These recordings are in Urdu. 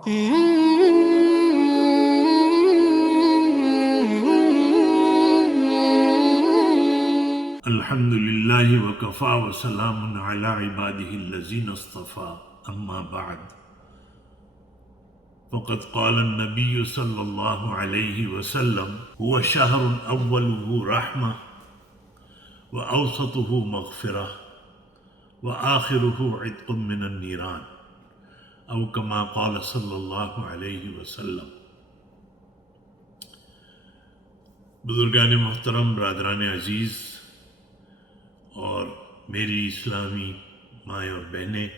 الحمد للہ وکفا وسلام علی عباده الذین اصطفى اما بعد فقد قال النبی صلی اللہ علیہ وسلم هو شهر اوله رحمة واوسطه مغفرة وآخره عتق من النیران او کما قال صلی اللہ علیہ وسلم۔ بزرگان محترم، برادران عزیز اور میری اسلامی مائیں اور بہنیں،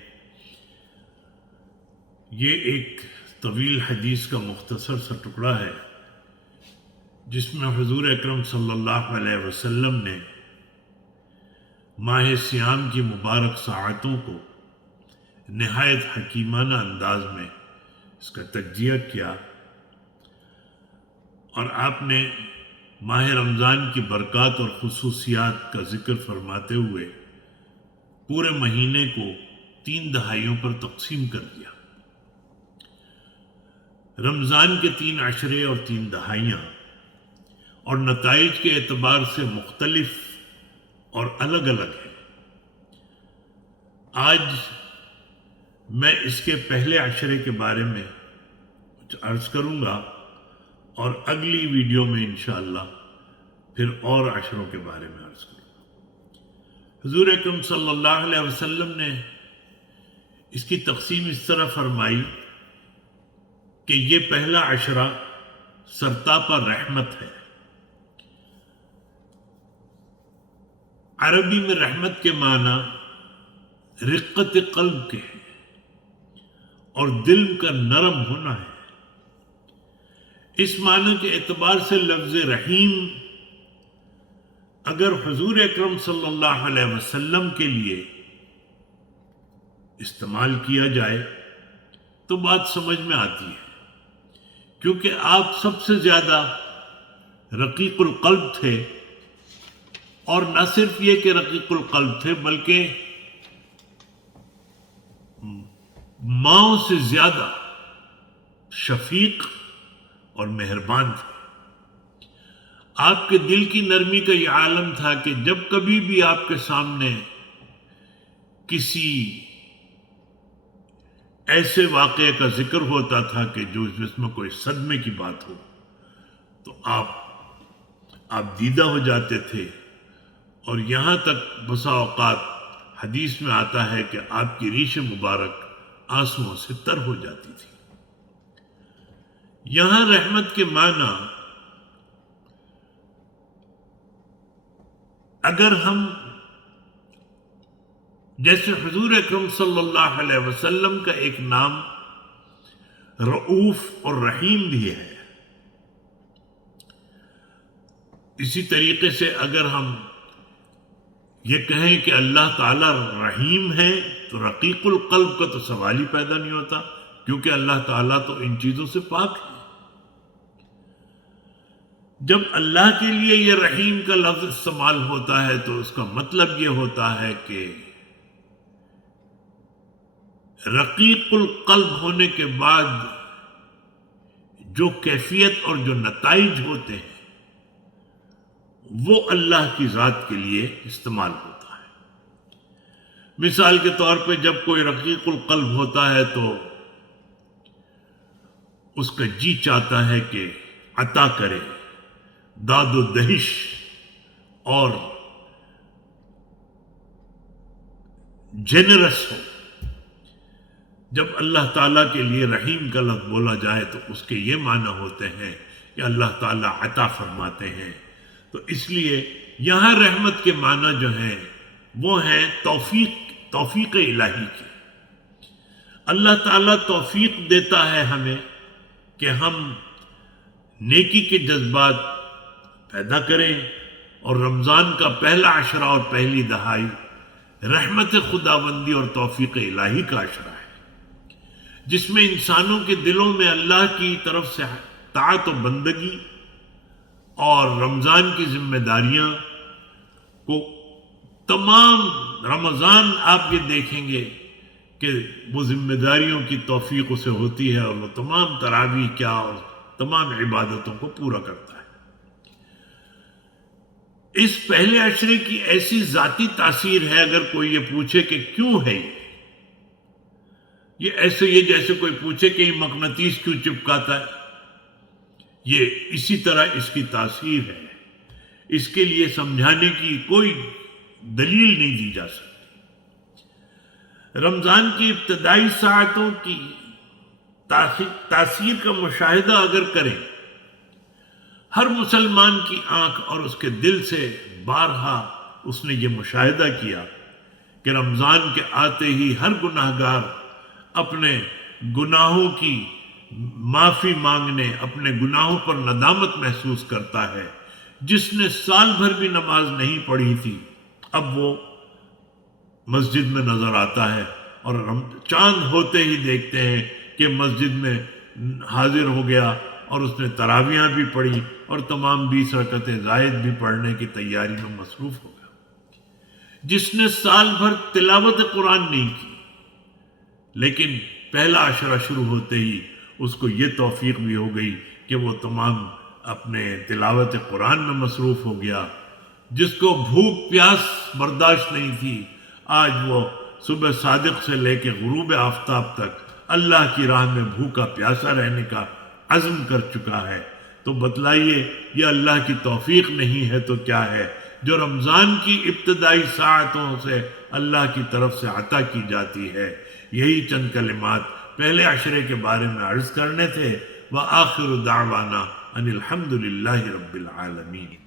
یہ ایک طویل حدیث کا مختصر سا ٹکڑا ہے جس میں حضور اکرم صلی اللہ علیہ وسلم نے ماہ صیام کی مبارک ساعتوں کو نہایت حکیمانہ انداز میں اس کا تجزیہ کیا، اور آپ نے ماہ رمضان کی برکات اور خصوصیات کا ذکر فرماتے ہوئے پورے مہینے کو 3 دہائیوں پر تقسیم کر دیا۔ رمضان کے 3 عشرے اور 3 دہائیاں اور نتائج کے اعتبار سے مختلف اور الگ الگ ہیں۔ آج میں اس کے پہلے عشرے کے بارے میں کچھ عرض کروں گا اور اگلی ویڈیو میں انشاءاللہ پھر اور عشروں کے بارے میں عرض کروں گا۔ حضور اکرم صلی اللہ علیہ وسلم نے اس کی تقسیم اس طرح فرمائی کہ یہ پہلا عشرہ سرتاپا رحمت ہے۔ عربی میں رحمت کے معنی رقت قلب کے ہیں اور دل کا نرم ہونا ہے۔ اس معنی کے اعتبار سے لفظ رحیم اگر حضور اکرم صلی اللہ علیہ وسلم کے لیے استعمال کیا جائے تو بات سمجھ میں آتی ہے، کیونکہ آپ سب سے زیادہ رقیق القلب تھے، اور نہ صرف یہ کہ رقیق القلب تھے بلکہ ماؤں سے زیادہ شفیق اور مہربان تھے۔ آپ کے دل کی نرمی کا یہ عالم تھا کہ جب کبھی بھی آپ کے سامنے کسی ایسے واقعے کا ذکر ہوتا تھا کہ جس میں کوئی صدمے کی بات ہو تو آپ دیدہ ہو جاتے تھے، اور یہاں تک بسا اوقات حدیث میں آتا ہے کہ آپ کی ریش مبارک آنسوؤں سے تر ہو جاتی تھی۔ یہاں رحمت کے معنی اگر ہم جیسے حضور اکرم صلی اللہ علیہ وسلم کا ایک نام رؤوف اور رحیم بھی ہے، اسی طریقے سے اگر ہم یہ کہیں کہ اللہ تعالیٰ رحیم ہے تو رقیق القلب کا تو سوال ہی پیدا نہیں ہوتا، کیونکہ اللہ تعالیٰ تو ان چیزوں سے پاک ہے۔ جب اللہ کے لیے یہ رحیم کا لفظ استعمال ہوتا ہے تو اس کا مطلب یہ ہوتا ہے کہ رقیق القلب ہونے کے بعد جو کیفیت اور جو نتائج ہوتے ہیں وہ اللہ کی ذات کے لیے استعمال ہوتا ہے۔ مثال کے طور پہ جب کوئی رقیق القلب ہوتا ہے تو اس کا جی چاہتا ہے کہ عطا کرے، داد و دہش اور جنرس ہو۔ جب اللہ تعالیٰ کے لیے رحیم کا لفظ بولا جائے تو اس کے یہ معنی ہوتے ہیں کہ اللہ تعالیٰ عطا فرماتے ہیں۔ تو اس لیے یہاں رحمت کے معنی جو ہیں وہ ہیں توفیق الہی کے۔ اللہ تعالیٰ توفیق دیتا ہے ہمیں کہ ہم نیکی کے جذبات پیدا کریں، اور رمضان کا پہلا عشرہ اور پہلی دہائی رحمت خداوندی اور توفیق الہی کا عشرہ ہے، جس میں انسانوں کے دلوں میں اللہ کی طرف سے طاعت و بندگی اور رمضان کی ذمہ داریاں کو تمام رمضان آپ یہ دیکھیں گے کہ وہ ذمہ داریوں کی توفیق اسے ہوتی ہے اور وہ تمام تراویح کیا اور تمام عبادتوں کو پورا کرتا ہے۔ اس پہلے عشرے کی ایسی ذاتی تاثیر ہے، اگر کوئی یہ پوچھے کہ کیوں ہے یہ ایسے، یہ جیسے کوئی پوچھے کہ یہ مقناطیس کیوں چپکاتا ہے، یہ اسی طرح اس کی تاثیر ہے، اس کے لیے سمجھانے کی کوئی دلیل نہیں دی جا سکتی۔ رمضان کی ابتدائی ساعتوں کی تاثیر کا مشاہدہ اگر کریں، ہر مسلمان کی آنکھ اور اس کے دل سے بارہا اس نے یہ مشاہدہ کیا کہ رمضان کے آتے ہی ہر گناہگار اپنے گناہوں کی معافی مانگنے، اپنے گناہوں پر ندامت محسوس کرتا ہے۔ جس نے سال بھر بھی نماز نہیں پڑھی تھی، اب وہ مسجد میں نظر آتا ہے، اور چاند ہوتے ہی دیکھتے ہیں کہ مسجد میں حاضر ہو گیا اور اس نے تراویحاں بھی پڑھی اور تمام 20 رکعتیں زائد بھی پڑھنے کی تیاری میں مصروف ہو گیا۔ جس نے سال بھر تلاوت قرآن نہیں کی، لیکن پہلا عشرہ شروع ہوتے ہی اس کو یہ توفیق بھی ہو گئی کہ وہ تمام اپنے تلاوت قرآن میں مصروف ہو گیا۔ جس کو بھوک پیاس برداشت نہیں تھی، آج وہ صبح صادق سے لے کے غروب آفتاب تک اللہ کی راہ میں بھوکا پیاسا رہنے کا عزم کر چکا ہے۔ تو بتلائیے، یہ اللہ کی توفیق نہیں ہے تو کیا ہے، جو رمضان کی ابتدائی ساعتوں سے اللہ کی طرف سے عطا کی جاتی ہے۔ یہی چند کلمات پہلے عشرے کے بارے میں عرض کرنے تھے۔ وآخر دعوانا ان الحمد للہ رب العالمین۔